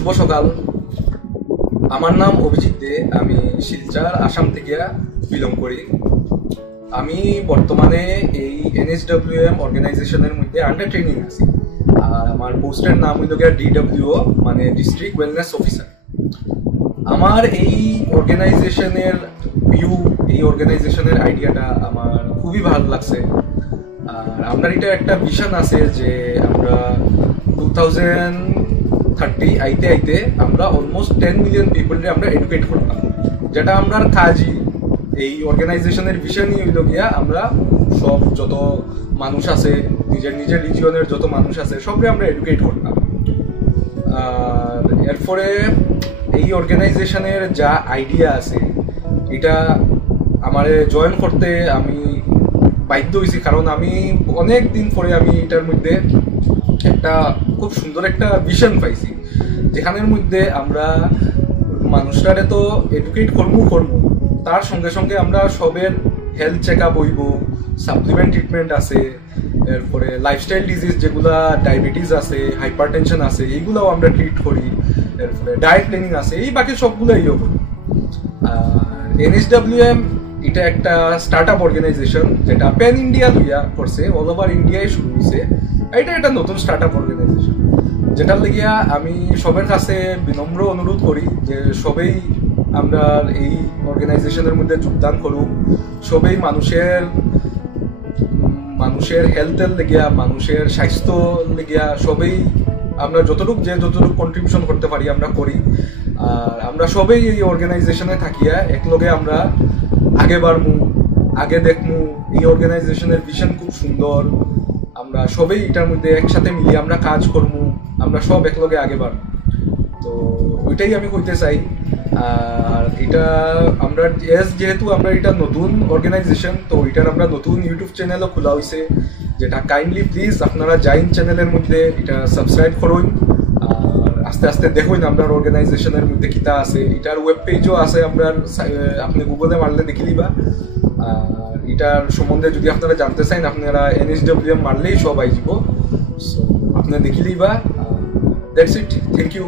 শুভ সকাল। আমার নাম অভিজিৎ দে। আমি শিলচর আসাম থেকে বিলং করি। আমি বর্তমানে এই NSWM অর্গানাইজেশনের মধ্যে আন্ডার ট্রেনিং আছি। আর আমার পোস্টের নাম হইল গিয়া DWO, মানে ডিস্ট্রিক্ট ওয়েলনেস অফিসার। আমার এই অর্গানাইজেশনের ভিউ, এই অর্গানাইজেশনের আইডিয়াটা আমার খুবই ভালো লাগছে। আর আমরা এটা একটা ভিশন আছে যে আমরা 2030 আইতে আইতে আমরা অলমোস্ট 10 মিলিয়ন পিপলকে আমরা এডুকেট করতাম, যেটা আমরা কাজই এই অর্গানাইজেশনের ভিশনই হইল গিয়া আমরা সব যত মানুষ আছে, নিজের নিজের রিজিয়নের যত মানুষ আছে সবকে আমরা এডুকেট করতাম। আর এরপরে এই অর্গানাইজেশনের যা আইডিয়া আছে এটা আমারে জয়েন করতে আমি বাধ্য হয়েছি, কারণ আমি অনেক দিন পরে আমি এটার মধ্যে একটা খুব সুন্দর একটা ভিশন পাইছি, যেখানের মধ্যে আমরা মানুষটারে তো এডুকেট করবো, তার সঙ্গে সঙ্গে আমরা সবের হেলথ চেক আপ হইব, সাপ্লিমেন্ট ট্রিটমেন্ট আছে, এরপরে লাইফস্টাইল ডিজিজ যেগুলা ডায়াবেটিস আছে, হাইপার টেনশন আছে, এইগুলাও আমরা ট্রিট করি, এরপরে ডায়েট প্ল্যানিং আছে, এই বাকি সবগুলো ইয়ে করি। আর NSWM এটা একটা স্টার্ট আপ অর্গানাইজেশন যেটা প্যান ইন্ডিয়া লইয়া করছে, অল ওভার ইন্ডিয়ায় শুরু হয়েছে। এটা একটা নতুন স্টার্ট আপ অর্গানাইজেশন, যেটার লাগিয়া আমি সবার কাছে বিনম্র অনুরোধ করি যে সবেই আমরা এই অর্গানাইজেশনের মধ্যে যোগদান করুক। সবেই মানুষের হেলথের লেগিয়া, মানুষের স্বাস্থ্য লেগিয়া সবেই আমরা যতটুকু কন্ট্রিবিউশন করতে পারি আমরা করি। আর আমরা সবেই এই অর্গানাইজেশনে থাকিয়া একলগে আমরা আগে বাড়মু, আগে দেখমু। এই অর্গানাইজেশনের ভিশন খুব সুন্দর, আমরা সবেই এটার মধ্যে একসাথে মিলিয়ে আমরা কাজ করবো, আমরা সব একলগে আগে বাড়বো। তো ওইটাই আমি কইতে চাই। আর এটা আমরা যেহেতু আমরা এটা নতুন অর্গানাইজেশন, তো এটার আমরা নতুন ইউটিউব চ্যানেলও খোলা হয়েছে, যেটা কাইন্ডলি প্লিজ আপনারা যাইন চ্যানেলের মধ্যে, এটা সাবস্ক্রাইব করুন। আর আস্তে আস্তে দেখুন আপনার অর্গানাইজেশনের মধ্যে কিতা আছে। এটার ওয়েব পেজও আছে, আপনার আপনি গুগলে মারলে দেখে নিবা। আর এটার সম্বন্ধে যদি আপনারা জানতে চান, আপনারা NSWM মারলেই সব আইব, সো আপনারা দেখে নিবা। That's it, thank you.